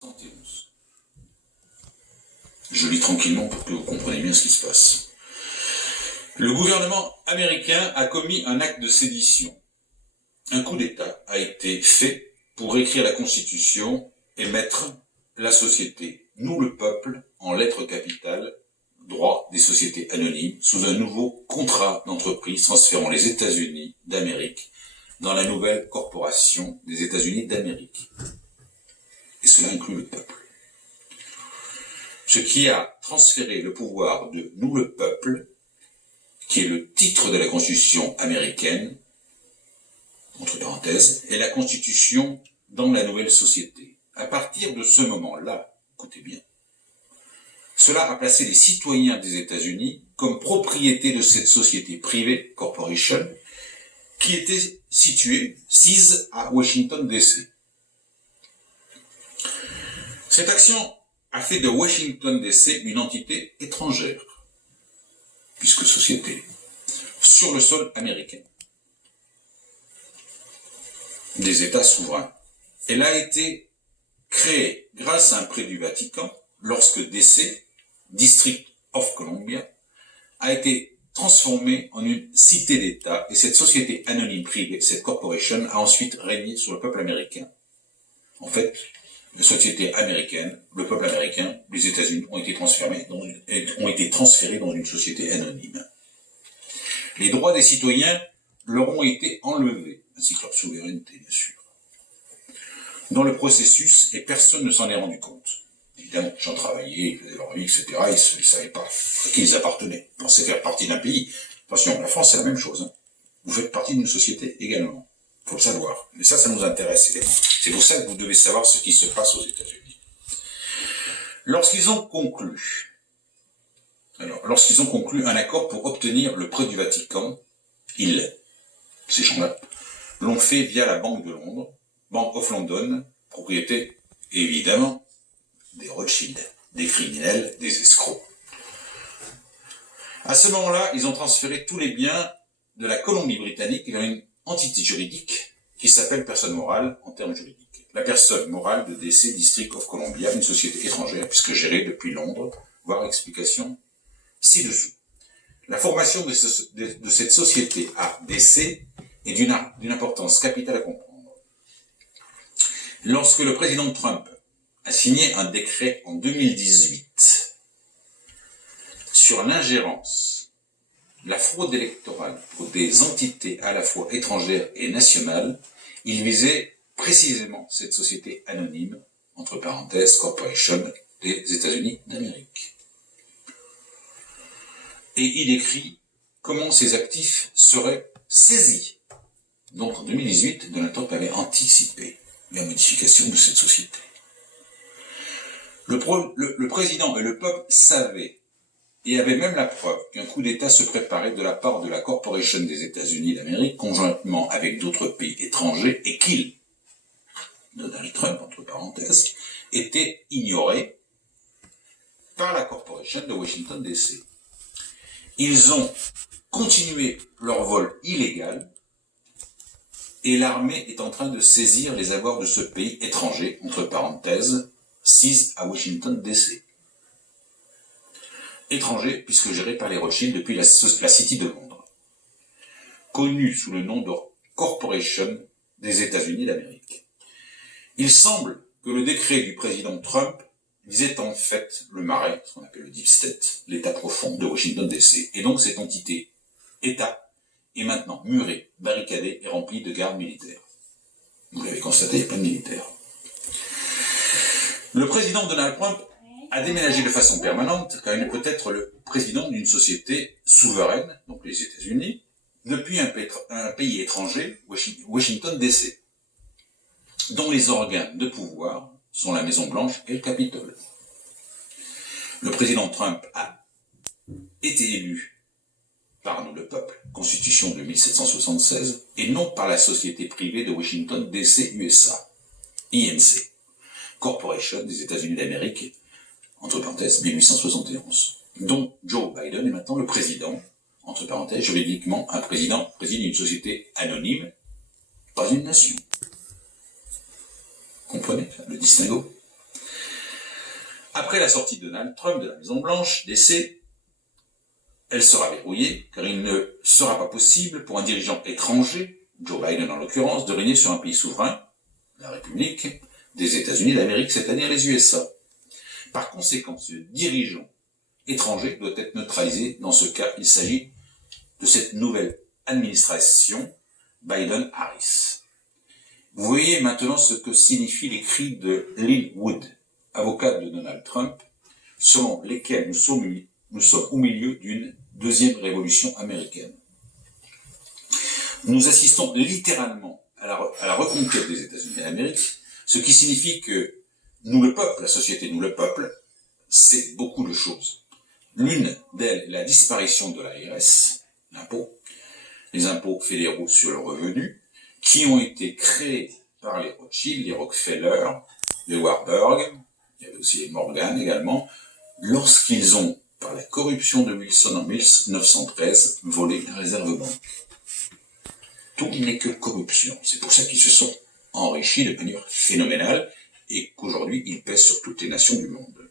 71. Je lis tranquillement pour que vous compreniez bien ce qui se passe. Le gouvernement américain a commis un acte de sédition. Un coup d'État a été fait pour écrire la Constitution et mettre la société, nous le peuple, en lettres capitales, droit des sociétés anonymes, sous un nouveau contrat d'entreprise transférant les États-Unis d'Amérique dans la nouvelle corporation des États-Unis d'Amérique. Et cela inclut le peuple. Ce qui a transféré le pouvoir de nous le peuple, qui est le titre de la Constitution américaine, entre parenthèses, et la Constitution dans la nouvelle société. À partir de ce moment-là, écoutez bien, cela a placé les citoyens des États-Unis comme propriété de cette société privée, corporation, qui était située, sise à Washington, D.C. Cette action a fait de Washington, D.C. une entité étrangère, puisque société, sur le sol américain, des États souverains. Elle a été créée grâce à un prêt du Vatican, lorsque D.C., District of Columbia, a été transformée en une cité d'État, et cette société anonyme privée, cette corporation, a ensuite régné sur le peuple américain. En fait, la société américaine, le peuple américain, les États-Unis ont été transférés dans une société anonyme. Les droits des citoyens leur ont été enlevés, ainsi que leur souveraineté, bien sûr, dans le processus, et personne ne s'en est rendu compte. Évidemment, les gens travaillaient, ils faisaient leur vie, etc., ils ne savaient pas à qui ils appartenaient. Ils pensaient faire partie d'un pays. Attention, la France, c'est la même chose. Hein. Vous faites partie d'une société également. Il faut le savoir. Mais ça nous intéresse également. C'est pour ça que vous devez savoir ce qui se passe aux États-Unis. Lorsqu'ils ont conclu un accord pour obtenir le prêt du Vatican, ces gens-là, l'ont fait via la Banque de Londres, Bank of London, propriété, évidemment, des Rothschild, des criminels, des escrocs. À ce moment-là, ils ont transféré tous les biens de la Colombie-Britannique vers une entité juridique qui s'appelle personne morale en termes juridiques. La personne morale de D.C. District of Columbia, une société étrangère, puisque gérée depuis Londres, voir explication ci-dessous. La formation de cette société à D.C. est d'une importance capitale à comprendre. Lorsque le président Trump a signé un décret en 2018 sur l'ingérence, la fraude électorale pour des entités à la fois étrangères et nationales, il visait précisément cette société anonyme, entre parenthèses, corporation des États-Unis d'Amérique. Et il écrit comment ces actifs seraient saisis. Donc en 2018, Donald Trump avait anticipé la modification de cette société. Le président et le peuple savaient, et avaient même la preuve, qu'un coup d'État se préparait de la part de la Corporation des États-Unis d'Amérique, conjointement avec d'autres pays étrangers, et qu'il, Donald Trump, entre parenthèses, était ignoré par la Corporation de Washington, D.C. Ils ont continué leur vol illégal, et l'armée est en train de saisir les avoirs de ce pays étranger, entre parenthèses, sise à Washington, D.C. Étranger, puisque géré par les Rothschild depuis la City de Londres, connu sous le nom de Corporation des États-Unis d'Amérique. Il semble que le décret du président Trump visait en fait le marais, ce qu'on appelle le Deep State, l'État profond de Washington, D.C. Et donc cette entité, État, est maintenant murée, barricadée et remplie de gardes militaires. Vous l'avez constaté, il y a plein de militaires. Le président Donald Trump a déménagé de façon permanente, car il ne peut être le président d'une société souveraine, donc les États-Unis, depuis un pays étranger, Washington, D.C., dont les organes de pouvoir sont la Maison-Blanche et le Capitole. Le président Trump a été élu par nous le peuple, Constitution de 1776, et non par la société privée de Washington, D.C., USA, INC, Corporation des États-Unis d'Amérique, entre parenthèses, 1871, dont Joe Biden est maintenant le président, entre parenthèses, juridiquement, un président préside une société anonyme, pas une nation. Comprenez le distinguo? Après la sortie de Donald Trump de la Maison-Blanche, d'essai, elle sera verrouillée, car il ne sera pas possible pour un dirigeant étranger, Joe Biden en l'occurrence, de régner sur un pays souverain, la République des États-Unis d'Amérique, c'est-à-dire les USA. Par conséquent, ce dirigeant étranger doit être neutralisé. Dans ce cas, il s'agit de cette nouvelle administration Biden-Harris. Vous voyez maintenant ce que signifient les cris de Lin Wood, avocate de Donald Trump, selon lesquels nous sommes au milieu d'une deuxième révolution américaine. Nous assistons littéralement à la reconquête des États-Unis d'Amérique, ce qui signifie que nous le peuple, la société, nous le peuple, c'est beaucoup de choses. L'une d'elles est la disparition de l'ARS, l'impôt, les impôts fédéraux sur le revenu, qui ont été créés par les Rothschild, les Rockefeller, les Warburg, il y avait aussi les Morgan également, lorsqu'ils ont, par la corruption de Wilson en 1913, volé la réserve banque. Tout n'est que corruption. C'est pour ça qu'ils se sont enrichis de manière phénoménale et qu'aujourd'hui ils pèsent sur toutes les nations du monde.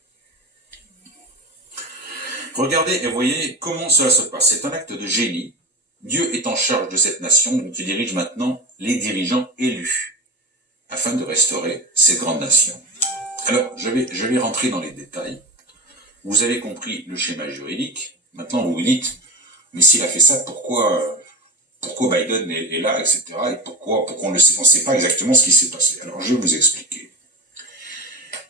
Regardez et voyez comment cela se passe. C'est un acte de génie. Dieu est en charge de cette nation dont il dirige maintenant les dirigeants élus afin de restaurer cette grande nation. Alors, je vais rentrer dans les détails. Vous avez compris le schéma juridique. Maintenant, vous vous dites, mais s'il a fait ça, pourquoi Biden est là, etc. Et pourquoi on ne sait pas exactement ce qui s'est passé. Alors, je vais vous expliquer.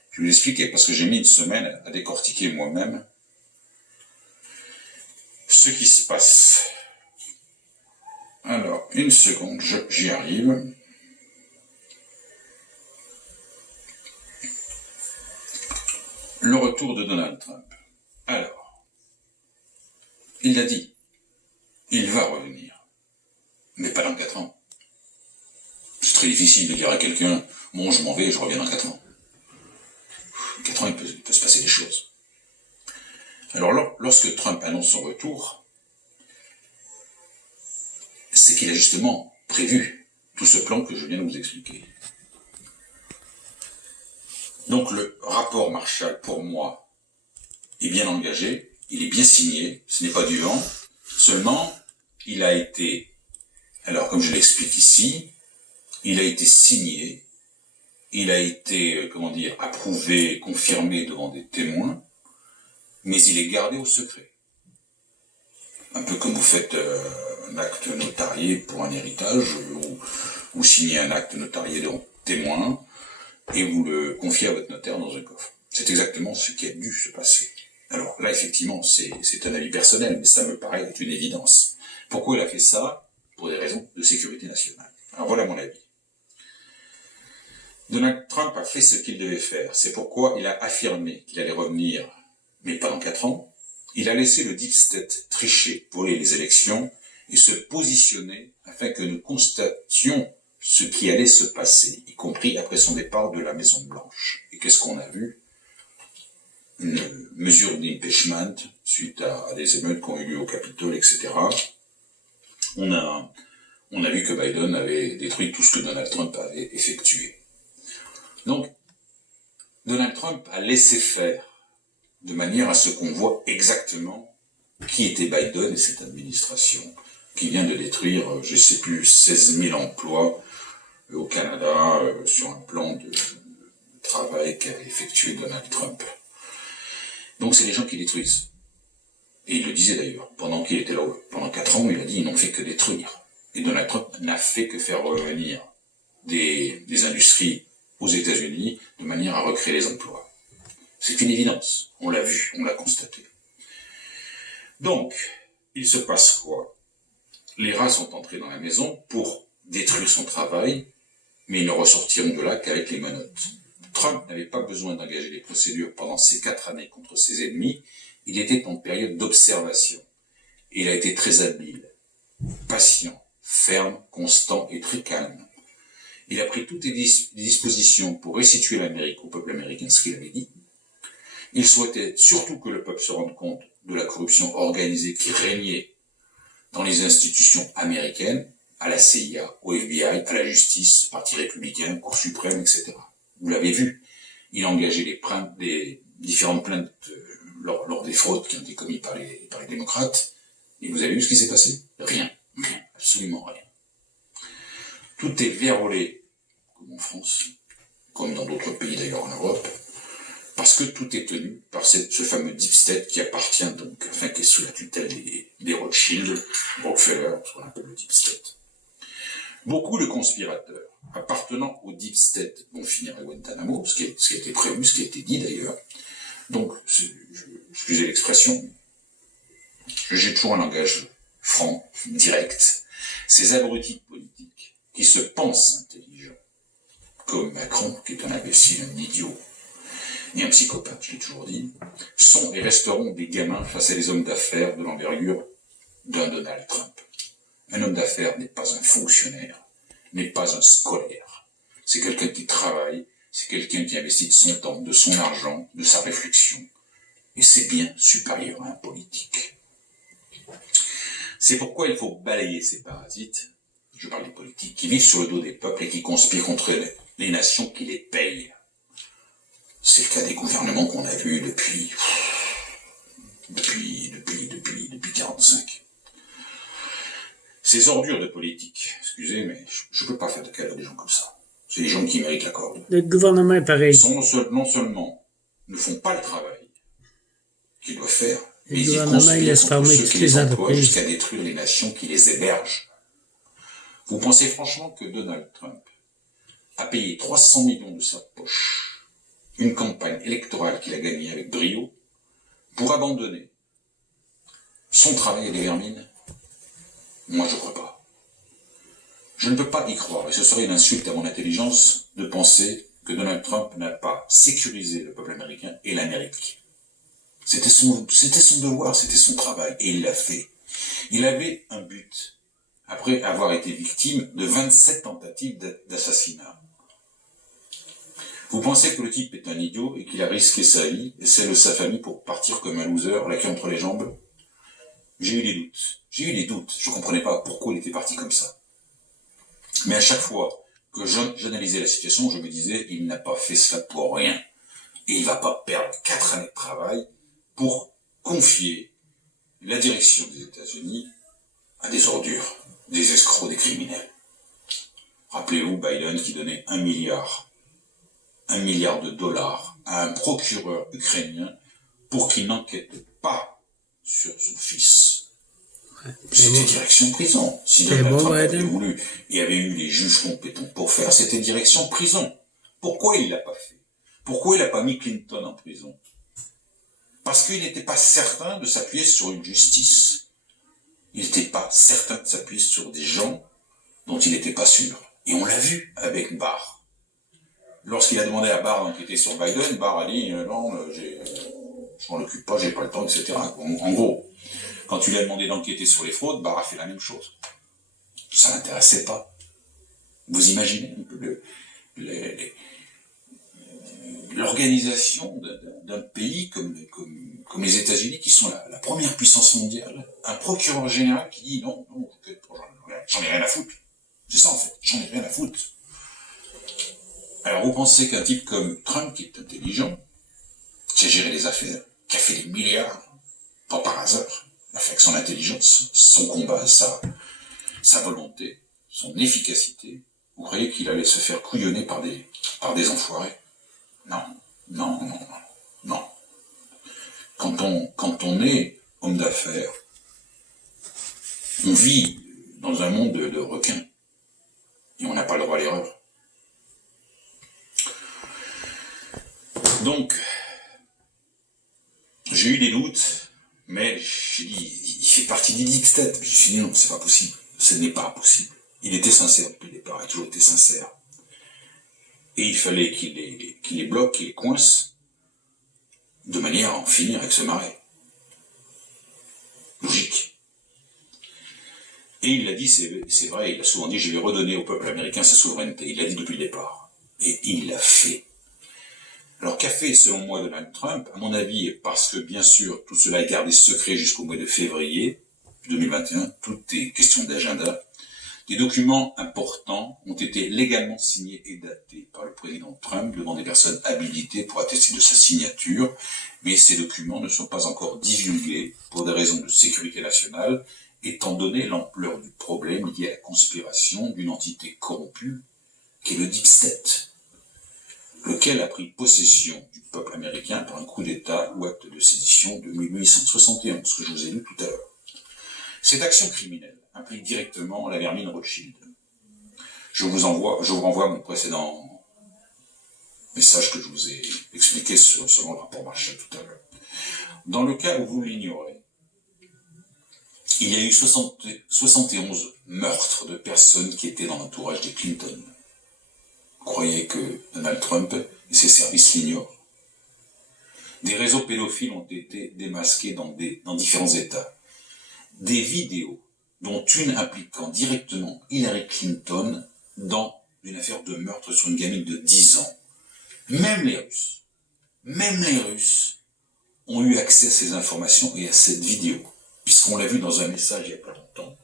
Je vais vous expliquer parce que j'ai mis une semaine à décortiquer moi-même ce qui se passe. Alors, une seconde, j'y arrive. Le retour de Donald Trump. Alors, il a dit, il va revenir, mais pas dans 4 ans. C'est très difficile de dire à quelqu'un, bon, je m'en vais, je reviens dans 4 ans. 4 ans, il peut se passer des choses. Alors, lorsque Trump annonce son retour, c'est qu'il a justement prévu tout ce plan que je viens de vous expliquer. Donc le rapport Marshall, pour moi, est bien engagé, il est bien signé, ce n'est pas du vent, seulement il a été, alors comme je l'explique ici, il a été signé, il a été, approuvé, confirmé devant des témoins, mais il est gardé au secret. Un peu comme vous faites un acte notarié pour un héritage, ou vous signez un acte notarié devant témoins, et vous le confiez à votre notaire dans un coffre. C'est exactement ce qui a dû se passer. Alors là, effectivement, c'est un avis personnel, mais ça me paraît être une évidence. Pourquoi il a fait ça? Pour des raisons de sécurité nationale. Alors voilà mon avis. Donald Trump a fait ce qu'il devait faire. C'est pourquoi il a affirmé qu'il allait revenir, mais pas dans 4 ans. Il a laissé le Deep State tricher, voler les élections et se positionner afin que nous constations ce qui allait se passer, y compris après son départ de la Maison-Blanche. Et qu'est-ce qu'on a vu? Une mesure d'impeachment suite à des émeutes qui ont eu lieu au Capitole, etc. On a vu que Biden avait détruit tout ce que Donald Trump avait effectué. Donc, Donald Trump a laissé faire de manière à ce qu'on voit exactement qui était Biden et cette administration qui vient de détruire, je ne sais plus, 16 000 emplois au Canada sur un plan de travail qu'a effectué Donald Trump. Donc c'est les gens qui détruisent. Et il le disait d'ailleurs, pendant qu'il était là, pendant 4 ans, il a dit, ils n'ont fait que détruire. Et Donald Trump n'a fait que faire revenir des industries aux États-Unis de manière à recréer les emplois. C'est une évidence, on l'a vu, on l'a constaté. Donc, il se passe quoi? Les rats sont entrés dans la maison pour détruire son travail, mais ils ne ressortiront de là qu'avec les menottes. Trump n'avait pas besoin d'engager des procédures pendant ces 4 années contre ses ennemis, il était en période d'observation. Et il a été très habile, patient, ferme, constant et très calme. Il a pris toutes les dispositions pour restituer l'Amérique au peuple américain, ce qu'il avait dit. Il souhaitait surtout que le peuple se rende compte de la corruption organisée qui régnait dans les institutions américaines, à la CIA, au FBI, à la justice, Parti républicain, Cour suprême, etc. Vous l'avez vu, Il a engagé les différentes plaintes lors des fraudes qui ont été commises par les démocrates. Et vous avez vu ce qui s'est passé? Rien, absolument rien. Tout est vérolé, comme en France, comme dans d'autres pays d'ailleurs en Europe, parce que tout est tenu par ce fameux deep state qui appartient donc, enfin qui est sous la tutelle des Rothschild, Rockefeller, ce qu'on appelle le deep state. Beaucoup de conspirateurs appartenant au deep state vont finir à Guantanamo, ce qui a été prévu, ce qui a été dit d'ailleurs. Donc, excusez l'expression, j'ai toujours un langage franc, direct. Ces abrutis politiques qui se pensent intelligents, comme Macron, qui est un imbécile, un idiot, et un psychopathe, je l'ai toujours dit, sont et resteront des gamins face à des hommes d'affaires de l'envergure d'un Donald Trump. Un homme d'affaires n'est pas un fonctionnaire, n'est pas un scolaire. C'est quelqu'un qui travaille, c'est quelqu'un qui investit de son temps, de son argent, de sa réflexion. Et c'est bien supérieur à un politique. C'est pourquoi il faut balayer ces parasites, je parle des politiques, qui vivent sur le dos des peuples et qui conspirent contre les nations qui les payent. C'est le cas des gouvernements qu'on a vus depuis 45. Ces ordures de politique, excusez, mais je peux pas faire de cas à des gens comme ça. C'est des gens qui méritent la corde. Le gouvernement est pareil. Non seulement ne font pas le travail qu'ils doivent faire, mais ils conspirent contre ceux qui les emploient jusqu'à détruire les nations qui les hébergent. Vous pensez franchement que Donald Trump a payé 300 millions de sa poche une campagne électorale qu'il a gagnée avec brio pour abandonner son travail à des vermines? Moi, je crois pas. Je ne peux pas y croire, et ce serait une insulte à mon intelligence de penser que Donald Trump n'a pas sécurisé le peuple américain et l'Amérique. C'était son devoir, c'était son travail, et il l'a fait. Il avait un but, après avoir été victime de 27 tentatives d'assassinat. Vous pensez que le type est un idiot et qu'il a risqué sa vie et celle de sa famille pour partir comme un loser, la queue entre les jambes? J'ai eu des doutes. Je comprenais pas pourquoi il était parti comme ça. Mais à chaque fois que j'analysais la situation, je me disais, il n'a pas fait cela pour rien. Et il va pas perdre 4 années de travail pour confier la direction des États-Unis à des ordures, des escrocs, des criminels. Rappelez-vous Biden qui donnait 1 milliard de dollars à un procureur ukrainien pour qu'il n'enquête pas sur son fils. C'était direction prison. Si Donald Trump avait voulu et avait eu les juges compétents pour faire, c'était direction prison. Pourquoi il l'a pas fait? Pourquoi il n'a pas mis Clinton en prison? Parce qu'il n'était pas certain de s'appuyer sur une justice. Il n'était pas certain de s'appuyer sur des gens dont il n'était pas sûr. Et on l'a vu avec Barr. Lorsqu'il a demandé à Barr d'enquêter sur Biden, Barr a dit non, je m'en occupe pas, j'ai pas le temps, etc. En gros, quand tu lui as demandé d'enquêter sur les fraudes, Barr a fait la même chose. Ça l'intéressait pas. Vous imaginez un peu l'organisation d'un pays comme les États-Unis, qui sont la première puissance mondiale, un procureur général qui dit non, j'en ai rien à foutre. C'est ça en fait, j'en ai rien à foutre. Alors vous pensez qu'un type comme Trump, qui est intelligent, qui a géré les affaires, qui a fait des milliards, pas par hasard, avec son intelligence, son combat, sa volonté, son efficacité, vous croyez qu'il allait se faire couillonner par des enfoirés? Non. Quand on est homme d'affaires, on vit dans un monde de requins, et on n'a pas le droit à l'erreur. Donc, j'ai eu des doutes, mais j'ai dit, il fait partie du deep state. Je me suis dit non, c'est pas possible. Ce n'est pas possible. Il était sincère depuis le départ, il a toujours été sincère. Et il fallait qu'il les bloque, qu'il les coince, de manière à en finir avec ce marais. Logique. Et il l'a dit, c'est vrai, il a souvent dit, je vais redonner au peuple américain sa souveraineté. Il l'a dit depuis le départ. Et il l'a fait. Alors qu'a fait, selon moi, Donald Trump? À mon avis, parce que, bien sûr, tout cela est gardé secret jusqu'au mois de février 2021, tout est question d'agenda. Des documents importants ont été légalement signés et datés par le président Trump devant des personnes habilitées pour attester de sa signature, mais ces documents ne sont pas encore divulgués pour des raisons de sécurité nationale, étant donné l'ampleur du problème lié à la conspiration d'une entité corrompue qui est le Deep State, lequel a pris possession du peuple américain par un coup d'État ou acte de sédition de 1871, ce que je vous ai lu tout à l'heure. Cette action criminelle implique directement la vermine Rothschild. Je vous renvoie à mon précédent message que je vous ai expliqué selon le rapport Marshall tout à l'heure. Dans le cas où vous l'ignorez, il y a eu 71 meurtres de personnes qui étaient dans l'entourage des Clinton. Vous croyez que Donald Trump et ses services l'ignorent? Des réseaux pédophiles ont été démasqués dans différents États. Des vidéos, dont une impliquant directement Hillary Clinton dans une affaire de meurtre sur une gamine de 10 ans. Même les Russes ont eu accès à ces informations et à cette vidéo, puisqu'on l'a vu dans un message il n'y a pas longtemps.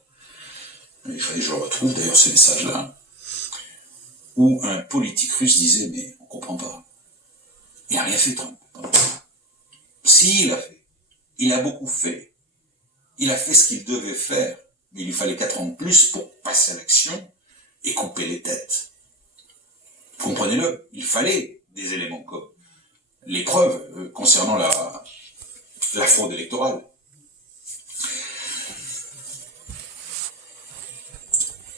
Il fallait que je le retrouve d'ailleurs, ce message-là, où un politique russe disait, mais on comprend pas. Il n'a rien fait, Trump. Si, il a fait. Il a beaucoup fait. Il a fait ce qu'il devait faire. Mais il lui fallait 4 ans de plus pour passer à l'action et couper les têtes. Comprenez-le, il fallait des éléments comme les preuves concernant la fraude électorale.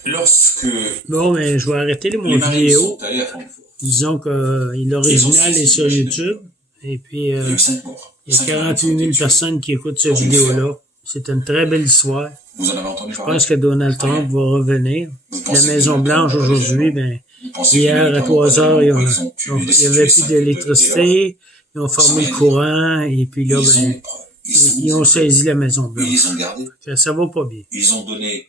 Lorsque Bon, mais je vais arrêter mon les Marines vidéo. sont allés à Francfort, Disons que l'original est sur YouTube. Et puis, il y a eu 5 morts. il y a 5 48 000 personnes qui écoutent cette Dans une vidéo-là. C'est une très belle histoire. Vous en avez entendu Je parler? pense que Donald Trump va revenir. Vous La pensez que Maison-Blanche, Donald Trump va aujourd'hui, réagir? ben, Vous pensez que hier, les à Américains 3 heures, ils ont tué il des n'y avait plus situés d'électricité. Ils ont fermé le courant. Et puis là, Ils ont ben, les preuves. ils ont saisi la Ils Maison-Blanche. les ont gardés. Ça va pas bien. Ils ont donné